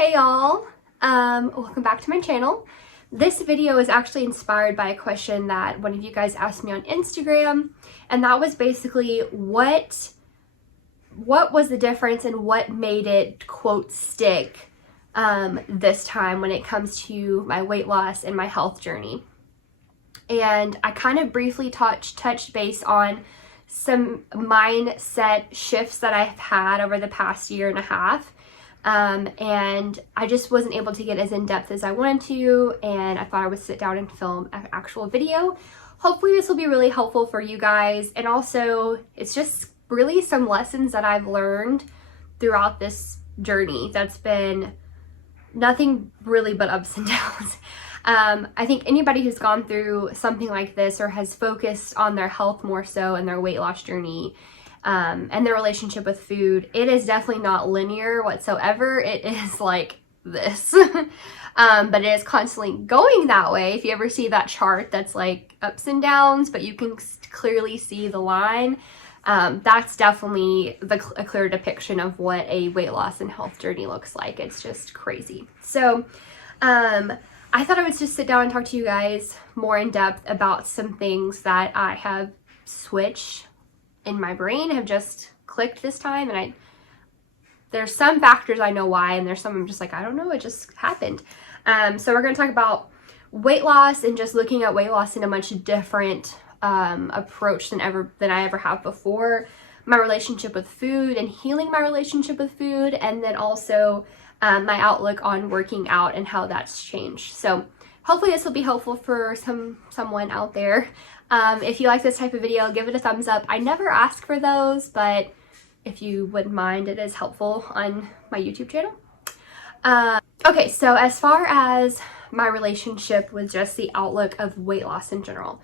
Hey y'all, welcome back to my channel. This video is actually inspired by a question that one of you guys asked me on Instagram, and that was basically what was the difference and what made it, quote, stick this time when it comes to my weight loss and my health journey. And I kind of briefly touched base on some mindset shifts that I've had over the past year and a half. And I just wasn't able to get as in-depth as I wanted to, and I thought I would sit down and film an actual video. Hopefully this will be really helpful for you guys, and also it's just really some lessons that I've learned throughout this journey that's been nothing really but ups and downs. I think anybody who's gone through something like this or has focused on their health more so in their weight loss journey and their relationship with food, it is definitely not linear whatsoever. It is like this. But it is constantly going that way. If you ever see that chart that's like ups and downs, but you can clearly see the line, that's definitely a clear depiction of what a weight loss and health journey looks like. It's just crazy. So I thought I would just sit down and talk to you guys more in depth about some things that I have switched in my brain, have just clicked this time, and there's some factors I know why, and there's some I'm just like, I don't know, it just happened. So we're going to talk about weight loss and just looking at weight loss in a much different approach than I ever have before. My relationship with food and healing my relationship with food, and then also my outlook on working out and how that's changed. So hopefully this will be helpful for someone out there. If you like this type of video, give it a thumbs up. I never ask for those, but if you wouldn't mind, it is helpful on my YouTube channel. Okay, so as far as my relationship with just the outlook of weight loss in general,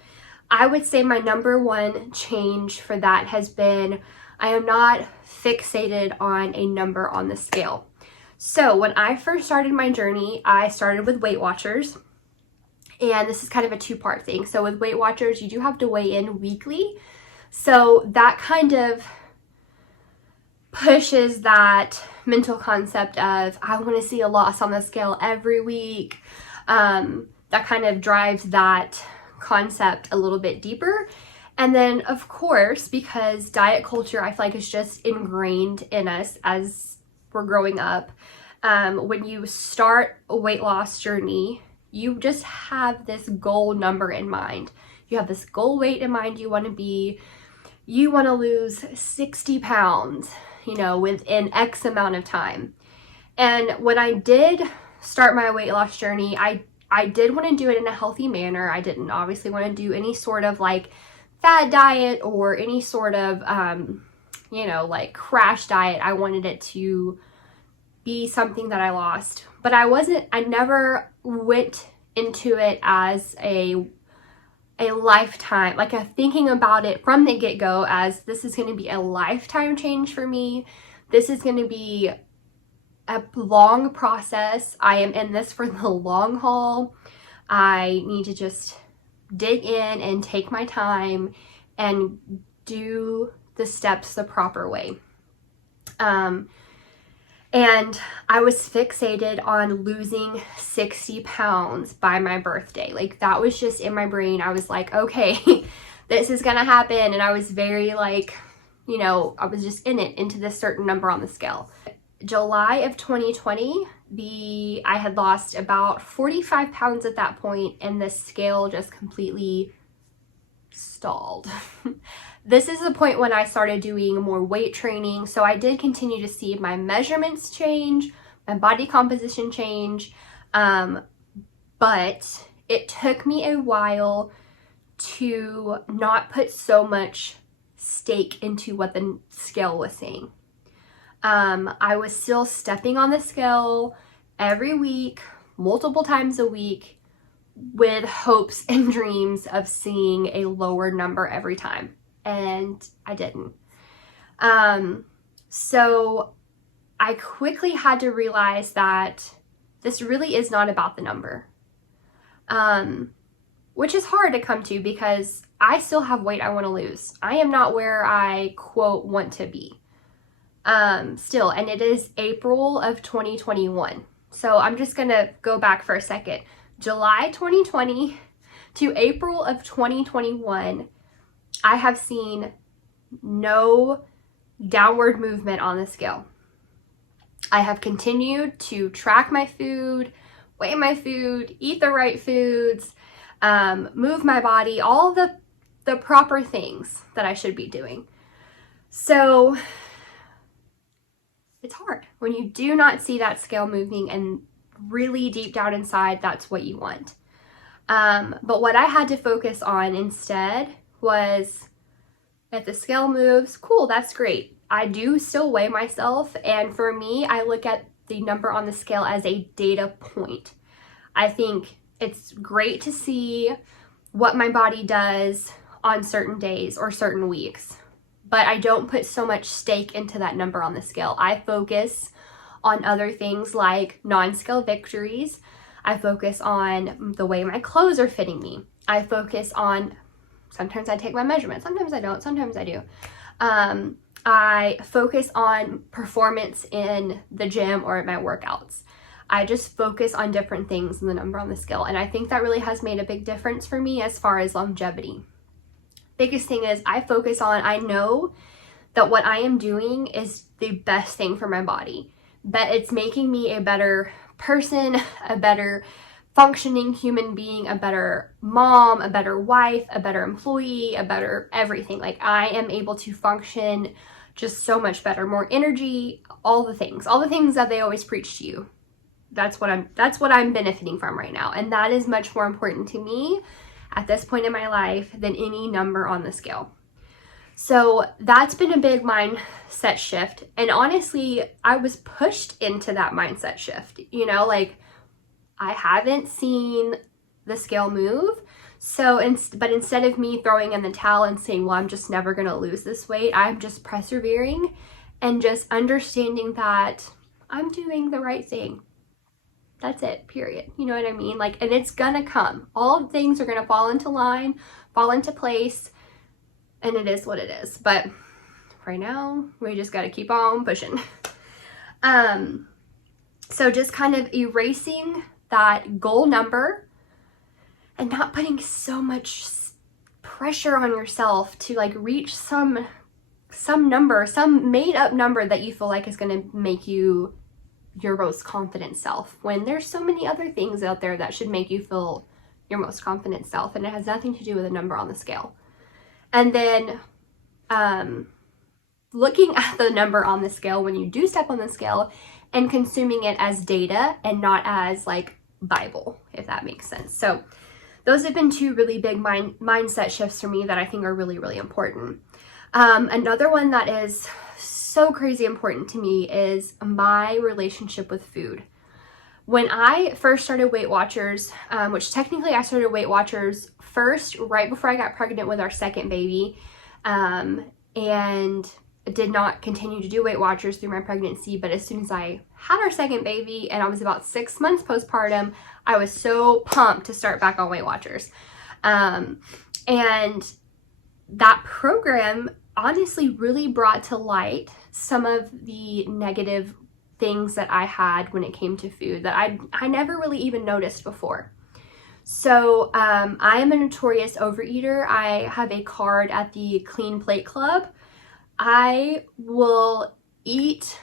I would say my number one change for that has been I am not fixated on a number on the scale. So when I first started my journey, I started with Weight Watchers. And this is kind of a two-part thing. So with Weight Watchers, you do have to weigh in weekly. So that kind of pushes that mental concept of, I want to see a loss on the scale every week. That kind of drives that concept a little bit deeper. And then, of course, because diet culture, I feel like is just ingrained in us as we're growing up. When you start a weight loss journey, you just have this goal number in mind. You have this goal weight in mind you want to lose 60 pounds, within X amount of time. And when I did start my weight loss journey, I did want to do it in a healthy manner. I didn't obviously want to do any sort of like fad diet or any sort of, like crash diet. I wanted it to be something that I lost, but I never went into it as a lifetime, like thinking about it from the get-go as this is going to be a lifetime change for me. This is going to be a long process. I am in this for the long haul. I need to just dig in and take my time and do the steps the proper way. And I was fixated on losing 60 pounds by my birthday. Like that was just in my brain. I was like, okay, this is gonna happen. And I was very like, I was just into this certain number on the scale. July of 2020, I had lost about 45 pounds at that point, and the scale just completely stalled. This is the point when I started doing more weight training. So I did continue to see my measurements change, my body composition change. But it took me a while to not put so much stake into what the scale was saying. I was still stepping on the scale every week, multiple times a week, with hopes and dreams of seeing a lower number every time. And I didn't. So I quickly had to realize that this really is not about the number. Which is hard to come to because I still have weight I want to lose. I am not where I, quote, want to be. Still, and it is April of 2021. So I'm just gonna go back for a second. July 2020 to April of 2021, I have seen no downward movement on the scale. I have continued to track my food, weigh my food, eat the right foods, move my body, all the proper things that I should be doing. So it's hard when you do not see that scale moving, and really deep down inside, that's what you want. But what I had to focus on instead was, if the scale moves, cool, that's great. I do still weigh myself, and for me, I look at the number on the scale as a data point. I think it's great to see what my body does on certain days or certain weeks, but I don't put so much stake into that number on the scale. I focus on other things like non-scale victories. I focus on the way my clothes are fitting me. I focus on, sometimes I take my measurements, sometimes I don't, sometimes I do. I focus on performance in the gym or at my workouts. I just focus on different things in the number on the scale. And I think that really has made a big difference for me as far as longevity. Biggest thing is I know that what I am doing is the best thing for my body. But it's making me a better person, a better functioning human being, a better mom, a better wife, a better employee, a better everything. Like, I am able to function just so much better, more energy, all the things that they always preach to you. That's what I'm benefiting from right now. And that is much more important to me at this point in my life than any number on the scale. So that's been a big mindset shift. And honestly, I was pushed into that mindset shift. You know, like, I haven't seen the scale move. But instead of me throwing in the towel and saying, well, I'm just never going to lose this weight, I'm just persevering and just understanding that I'm doing the right thing. That's it, period. You know what I mean? Like, and it's going to come. All things are going to fall into line, fall into place, and it is what it is. But right now, we just got to keep on pushing. So just kind of erasing that goal number and not putting so much pressure on yourself to like reach some number, some made up number that you feel like is going to make you your most confident self, when there's so many other things out there that should make you feel your most confident self, and it has nothing to do with a number on the scale. And then looking at the number on the scale when you do step on the scale and consuming it as data and not as like Bible, if that makes sense. So those have been two really big mindset shifts for me that I think are really, really important. Another one that is so crazy important to me is my relationship with food. When I first started Weight Watchers, which technically I started Weight Watchers first right before I got pregnant with our second baby, and did not continue to do Weight Watchers through my pregnancy, but as soon as I had our second baby and I was about 6 months postpartum, I was so pumped to start back on Weight Watchers. And that program honestly really brought to light some of the negative things that I had when it came to food that I never really even noticed before. So I am a notorious overeater. I have a card at the Clean Plate Club. I will eat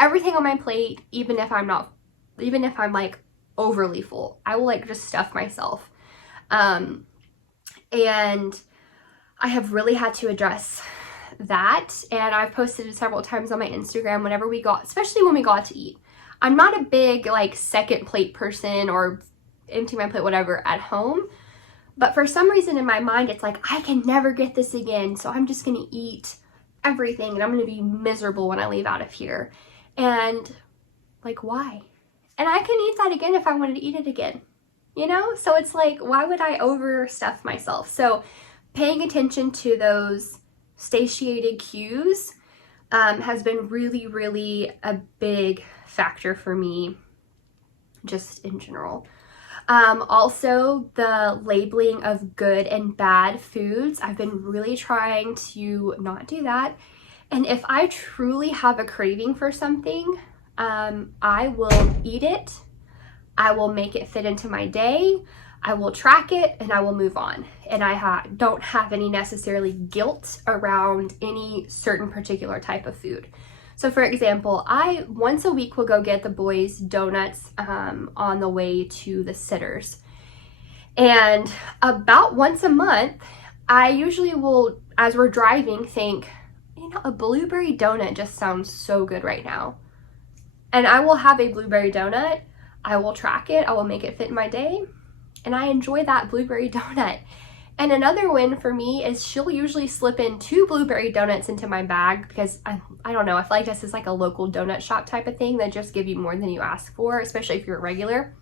everything on my plate, even if I'm like overly full. I will like just stuff myself. And I have really had to address that. And I've posted it several times on my Instagram whenever we got, especially when we got to eat. I'm not a big like second plate person or empty my plate, whatever, at home. But for some reason in my mind, it's like, I can never get this again. So I'm just going to eat everything and I'm going to be miserable when I leave out of here. And like, why? And I can eat that again if I wanted to eat it again, you know? So it's like, why would I overstuff myself? So paying attention to those satiated cues has been really, really a big factor for me just in general. Also, the labeling of good and bad foods, I've been really trying to not do that. And if I truly have a craving for something, I will eat it, I will make it fit into my day, I will track it, and I will move on. And I don't have any necessarily guilt around any certain particular type of food. So for example, I once a week will go get the boys donuts on the way to the Sitters. And about once a month, I usually will, as we're driving, think, you know, a blueberry donut just sounds so good right now. And I will have a blueberry donut, I will track it, I will make it fit in my day, and I enjoy that blueberry donut. And another win for me is she'll usually slip in 2 blueberry donuts into my bag because I don't know, I feel like this is like a local donut shop type of thing that just give you more than you ask for, especially if you're a regular.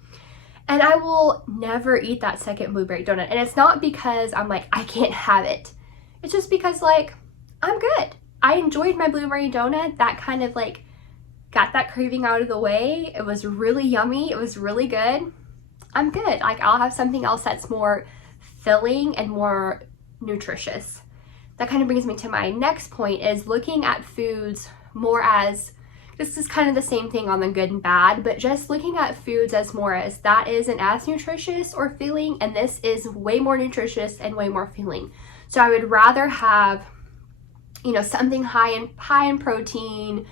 And I will never eat that second blueberry donut. And it's not because I'm like, I can't have it. It's just because like, I'm good. I enjoyed my blueberry donut. That kind of like got that craving out of the way. It was really yummy. It was really good. I'm good. Like I'll have something else that's more filling and more nutritious. That kind of brings me to my next point, is looking at foods more as, this is kind of the same thing on the good and bad, but just looking at foods as more as that isn't as nutritious or filling, and this is way more nutritious and way more filling. So I would rather have, you know, something high in protein,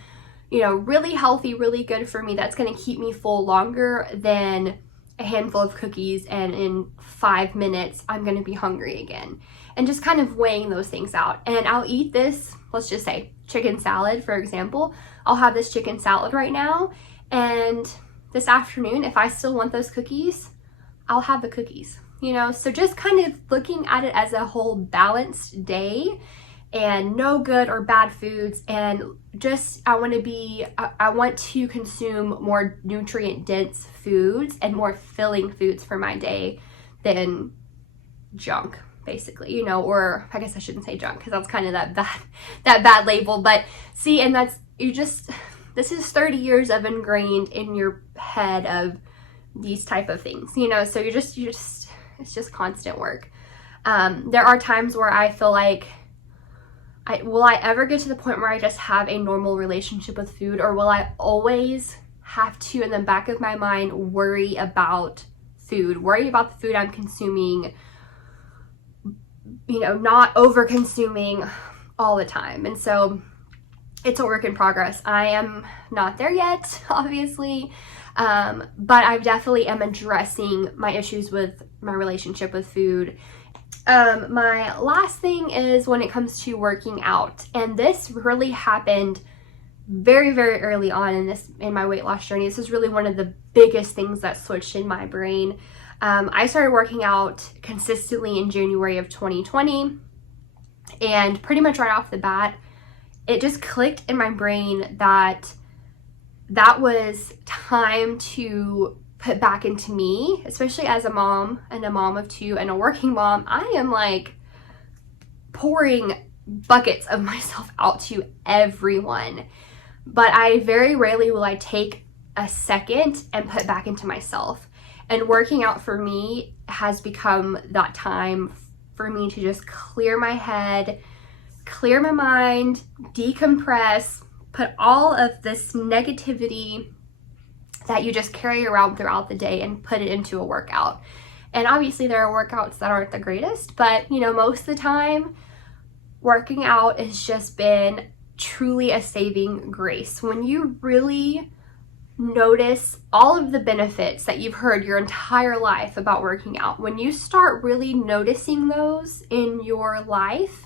you know, really healthy, really good for me, that's going to keep me full longer than a handful of cookies and in 5 minutes I'm going to be hungry again. And just kind of weighing those things out. And I'll eat this, let's just say chicken salad, for example. I'll have this chicken salad right now, and this afternoon, if I still want those cookies, I'll have the cookies, you know? So just kind of looking at it as a whole balanced day, and no good or bad foods, and just I want to consume more nutrient dense foods and more filling foods for my day than junk, basically, you know. Or I guess I shouldn't say junk because that's kind of that bad label, but see, and that's, this is 30 years of ingrained in your head of these type of things, you know. So it's just constant work. There are times where I feel like, will I ever get to the point where I just have a normal relationship with food, or will I always have to, in the back of my mind, worry about food, worry about the food I'm consuming, you know, not over consuming all the time? And so it's a work in progress. I am not there yet, obviously, but I definitely am addressing my issues with my relationship with food. My last thing is when it comes to working out, and this really happened very, very early on in my weight loss journey. This is really one of the biggest things that switched in my brain. I started working out consistently in January of 2020, and pretty much right off the bat, it just clicked in my brain that was time to put back into me, especially as a mom and a mom of 2 and a working mom. I am like pouring buckets of myself out to everyone, but I very rarely will I take a second and put back into myself. And working out for me has become that time for me to just clear my head, clear my mind, decompress, put all of this negativity that you just carry around throughout the day and put it into a workout. And obviously there are workouts that aren't the greatest, but you know, most of the time working out has just been truly a saving grace. When you really notice all of the benefits that you've heard your entire life about working out, when you start really noticing those in your life,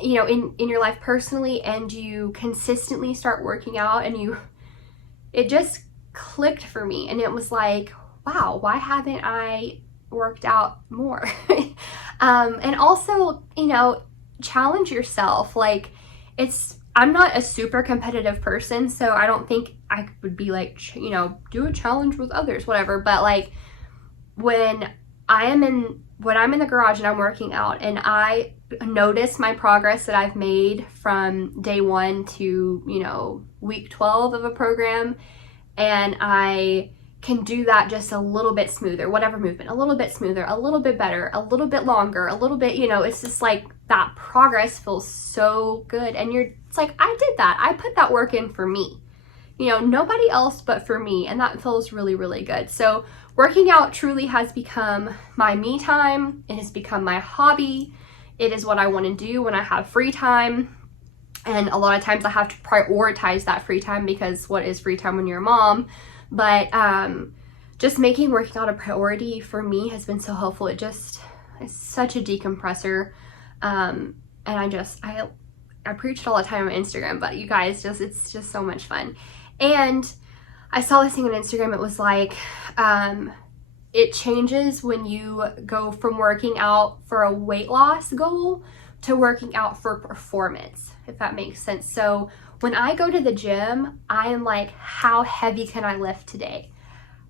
you know, in your life personally, and you consistently start working out, and it just clicked for me, and it was like, wow, why haven't I worked out more? And also, you know, challenge yourself. Like, I'm not a super competitive person, so I don't think I would be like, you know, do a challenge with others, whatever. But like when I'm in the garage and I'm working out and I notice my progress that I've made from day 1 to, you know, week 12 of a program, and I can do that just a little bit smoother, whatever movement, a little bit smoother, a little bit better, a little bit longer, a little bit, you know, it's just like that progress feels so good. And it's like, I did that. I put that work in for me. you know, nobody else but for me, and that feels really, really good. So working out truly has become my me time. It has become my hobby. It is what I want to do when I have free time. And a lot of times I have to prioritize that free time, because what is free time when you're a mom? But just making working out a priority for me has been so helpful. It's such a decompressor. And I preach it all the time on Instagram, but you guys, it's just so much fun. And I saw this thing on Instagram. It was like, it changes when you go from working out for a weight loss goal to working out for performance, if that makes sense. So when I go to the gym, I am like, how heavy can I lift today?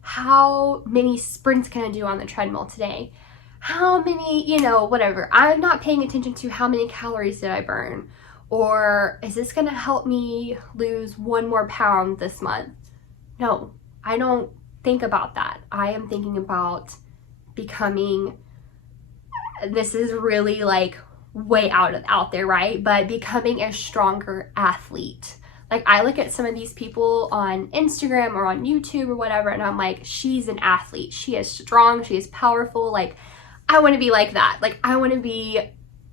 How many sprints can I do on the treadmill today? How many, you know, whatever. I'm not paying attention to how many calories did I burn, or is this going to help me lose 1 more pound this month? No, I don't think about that. I am thinking about becoming, this is really like way out there, right? But becoming a stronger athlete. Like, I look at some of these people on Instagram or on YouTube or whatever, and I'm like, she's an athlete. She is strong. She is powerful. Like, I want to be like that. Like, I want to be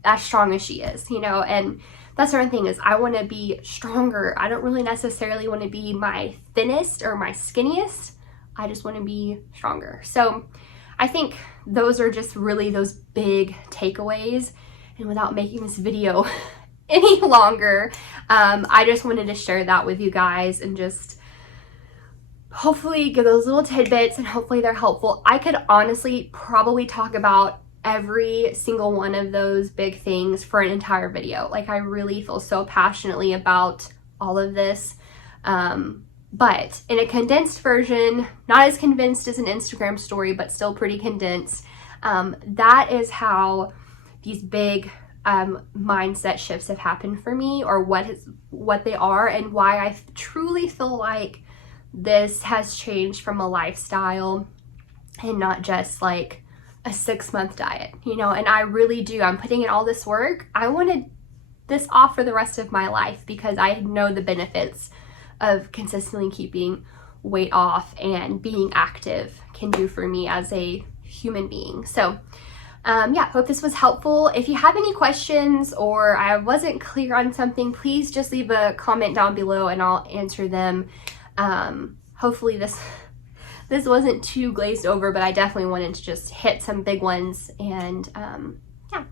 as strong as she is, you know? And that's the other thing, is I want to be stronger. I don't really necessarily want to be my thinnest or my skinniest. I just want to be stronger. So I think those are just really those big takeaways. And without making this video any longer, I just wanted to share that with you guys and just hopefully give those little tidbits, and hopefully they're helpful. I could honestly probably talk about every single one of those big things for an entire video. Like, I really feel so passionately about all of this. But in a condensed version, not as condensed as an Instagram story, but still pretty condensed, that is how these big mindset shifts have happened for me, or what they are, and why I truly feel like this has changed from a lifestyle and not just like a 6-month diet, you know. And I really do, I'm putting in all this work. I wanted this off for the rest of my life, because I know the benefits of consistently keeping weight off and being active can do for me as a human being. So yeah, hope this was helpful. If you have any questions, or I wasn't clear on something, please just leave a comment down below and I'll answer them. Hopefully this wasn't too glazed over, but I definitely wanted to just hit some big ones. And yeah,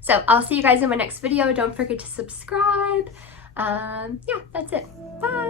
so I'll see you guys in my next video. Don't forget to subscribe. Yeah, that's it. Bye.